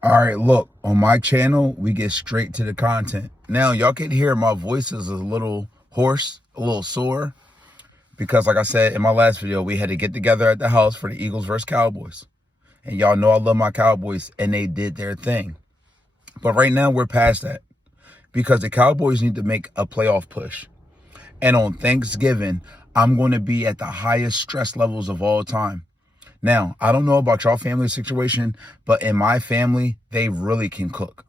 All right, look, on my channel, we get straight to the content. Now, y'all can hear my voice is a little hoarse, a little sore, because like I said in my last video, we had to get together at the house for the Eagles versus Cowboys. And y'all know I love my Cowboys, and they did their thing. But right now, we're past that, because the Cowboys need to make a playoff push. And on Thanksgiving, I'm going to be at the highest stress levels of all time. Now, I don't know about y'all family situation, but in my family, they really can cook.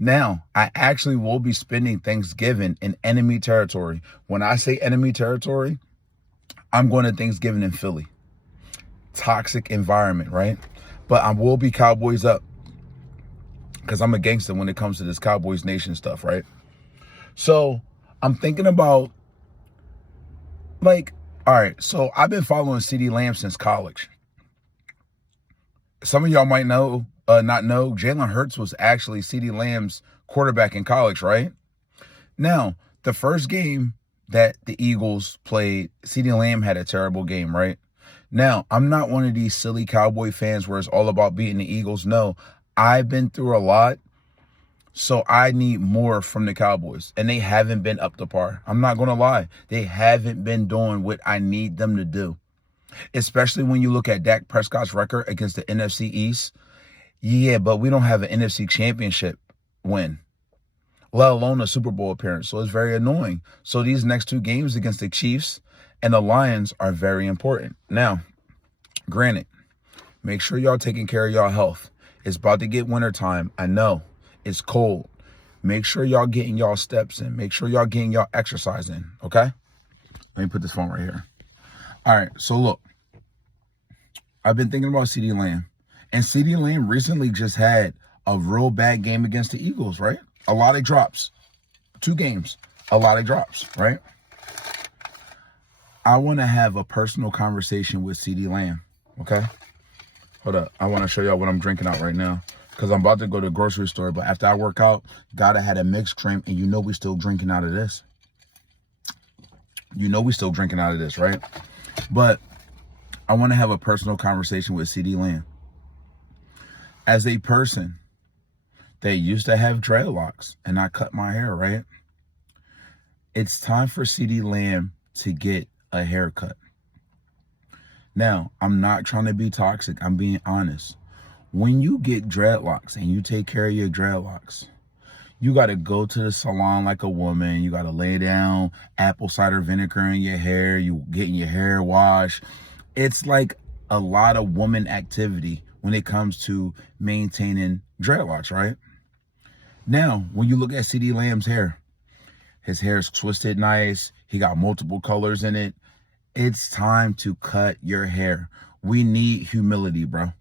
Now, I actually will be spending Thanksgiving in enemy territory. When I say enemy territory, I'm going to Thanksgiving in Philly. Toxic environment, right? But I will be Cowboys up, because I'm a gangster when it comes to this Cowboys Nation stuff, right? So I'm thinking about, all right, so I've been following Ceedee Lamb since college. Some of y'all might not know, Jalen Hurts was actually Ceedee Lamb's quarterback in college, right? Now, the first game that the Eagles played, Ceedee Lamb had a terrible game, right? Now, I'm not one of these silly Cowboy fans where it's all about beating the Eagles. No, I've been through a lot, so I need more from the Cowboys, and they haven't been up to par. I'm not going to lie. They haven't been doing what I need them to do, especially when you look at Dak Prescott's record against the NFC East. Yeah, but we don't have an NFC championship win, let alone a Super Bowl appearance. So it's very annoying. So these next two games against the Chiefs and the Lions are very important. Now, granted, make sure y'all taking care of y'all health. It's about to get wintertime. I know. It's cold. Make sure y'all getting y'all steps in. Make sure y'all getting y'all exercise in, okay? Let me put this phone right here. All right, so look. I've been thinking about Ceedee Lamb. And Ceedee Lamb recently just had a real bad game against the Eagles, right? A lot of drops. 2 games. A lot of drops, right? I want to have a personal conversation with Ceedee Lamb, okay? Hold up. I want to show y'all what I'm drinking out right now, because I'm about to go to the grocery store. But after I work out, gotta have a mixed drink, and you know we still drinking out of this. You know we still drinking out of this, right? But I want to have a personal conversation with Ceedee Lamb. As a person that used to have dreadlocks and I cut my hair, right? It's time for Ceedee Lamb to get a haircut. Now, I'm not trying to be toxic. I'm being honest. When you get dreadlocks and you take care of your dreadlocks, you got to go to the salon like a woman. You got to lay down apple cider vinegar in your hair. You getting your hair washed. It's like a lot of woman activity when it comes to maintaining dreadlocks, right? Now, when you look at Ceedee Lamb's hair, his hair is twisted nice. He got multiple colors in it. It's time to cut your hair. We need humility, bro.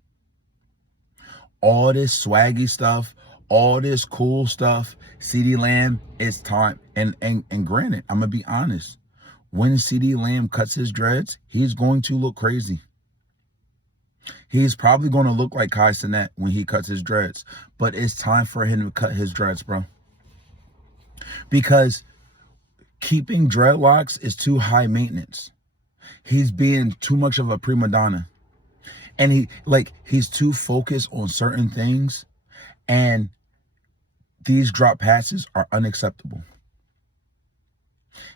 All this swaggy stuff, all this cool stuff, Ceedee Lamb, it's time. And granted, I'm going to be honest. When Ceedee Lamb cuts his dreads, he's going to look crazy. He's probably going to look like Kai Cenat when he cuts his dreads. But it's time for him to cut his dreads, bro. Because keeping dreadlocks is too high maintenance. He's being too much of a prima donna. And he's too focused on certain things. And these drop passes are unacceptable.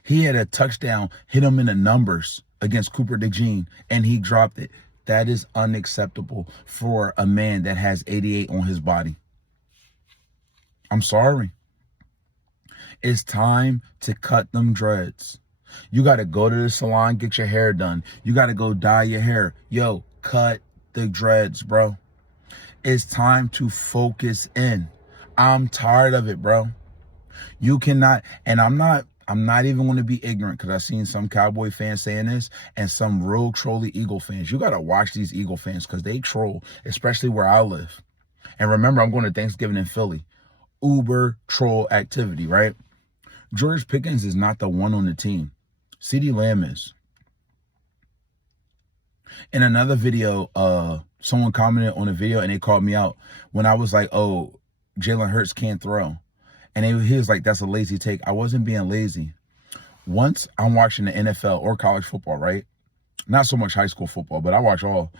He had a touchdown, hit him in the numbers against Cooper DeJean, and he dropped it. That is unacceptable for a man that has 88 on his body. I'm sorry. It's time to cut them dreads. You got to go to the salon, get your hair done. You got to go dye your hair. Yo, cut the dreads, bro. It's time to focus in. I'm tired of it, bro. You cannot, and I'm not even going to be ignorant, because I've seen some Cowboy fans saying this and some real trolly Eagle fans. You got to watch these Eagle fans, because they troll, especially where I live. And remember, I'm going to Thanksgiving in Philly. Uber troll activity, right? George Pickens is not the one on the team. Ceedee Lamb is. In another video, someone commented on a video and they called me out when I was like, oh, Jalen Hurts can't throw. And he was like, that's a lazy take. I wasn't being lazy. Once I'm watching the NFL or college football, right? Not so much high school football, but I watch all.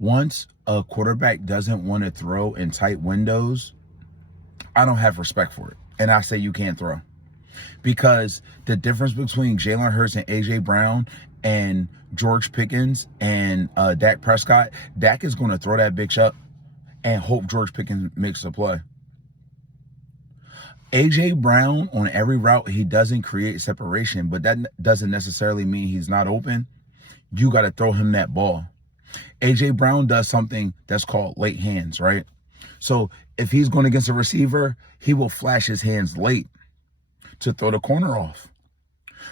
Once a quarterback doesn't want to throw in tight windows, I don't have respect for it. And I say you can't throw. Because the difference between Jalen Hurts and A.J. Brown and George Pickens and Dak Prescott, Dak is going to throw that bitch up and hope George Pickens makes the play. A.J. Brown, on every route, he doesn't create separation, but that doesn't necessarily mean he's not open. You got to throw him that ball. A.J. Brown does something that's called late hands, right? So if he's going against a receiver, he will flash his hands late to throw the corner off.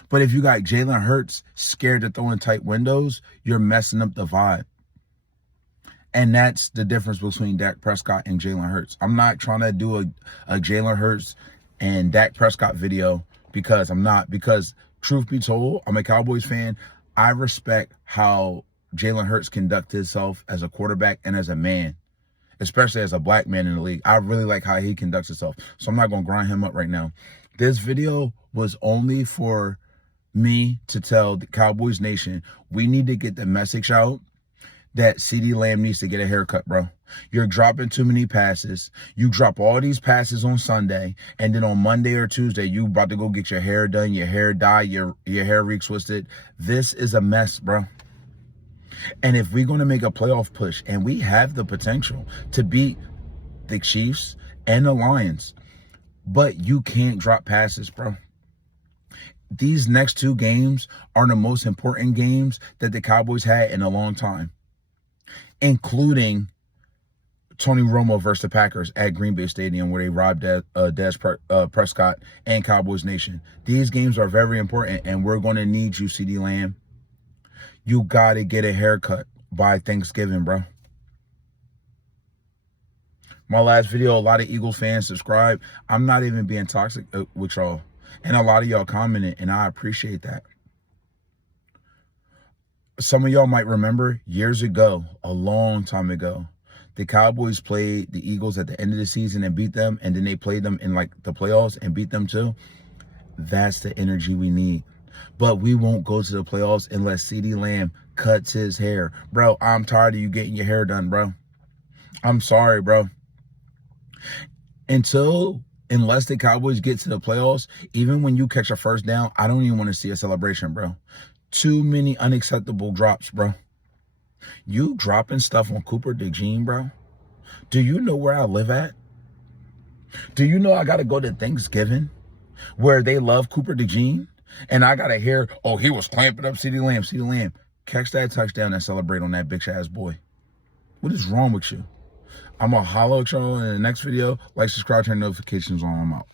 But if you got Jalen Hurts scared to throw in tight windows, you're messing up the vibe. And that's the difference between Dak Prescott and Jalen Hurts. I'm not trying to do a Jalen Hurts and Dak Prescott video because I'm not. Because truth be told, I'm a Cowboys fan. I respect how Jalen Hurts conducts himself as a quarterback and as a man, especially as a black man in the league. I really like how he conducts himself. So I'm not going to grind him up right now. This video was only for me to tell the Cowboys Nation, we need to get the message out that Ceedee Lamb needs to get a haircut, bro. You're dropping too many passes. You drop all these passes on Sunday, and then on Monday or Tuesday, you about to go get your hair done, your hair dyed, your hair retwisted. This is a mess, bro. And if we're going to make a playoff push, and we have the potential to beat the Chiefs and the Lions, but you can't drop passes, bro. These next two games are the most important games that the Cowboys had in a long time, including Tony Romo versus the Packers at Green Bay Stadium, where they robbed Dak Prescott and Cowboys Nation. These games are very important, and we're going to need you, Ceedee Lamb. You got to get a haircut by Thanksgiving, bro. My last video, a lot of Eagles fans subscribe. I'm not even being toxic with y'all. And a lot of y'all commented, and I appreciate that. Some of y'all might remember years ago, a long time ago, the Cowboys played the Eagles at the end of the season and beat them, and then they played them in like the playoffs and beat them too. That's the energy we need. But we won't go to the playoffs unless Ceedee Lamb cuts his hair. Bro, I'm tired of you getting your hair done, bro. I'm sorry, bro. Unless the Cowboys get to the playoffs, even when you catch a first down, I don't even want to see a celebration, bro. Too many unacceptable drops, bro. You dropping stuff on Cooper DeJean, bro? Do you know where I live at? Do you know I got to go to Thanksgiving where they love Cooper DeJean? And I got to hear, oh, he was clamping up Ceedee Lamb. Ceedee Lamb, catch that touchdown and celebrate on that bitch-ass boy. What is wrong with you? I'm going to holler at y'all in the next video. Like, subscribe, turn notifications on. I'm out.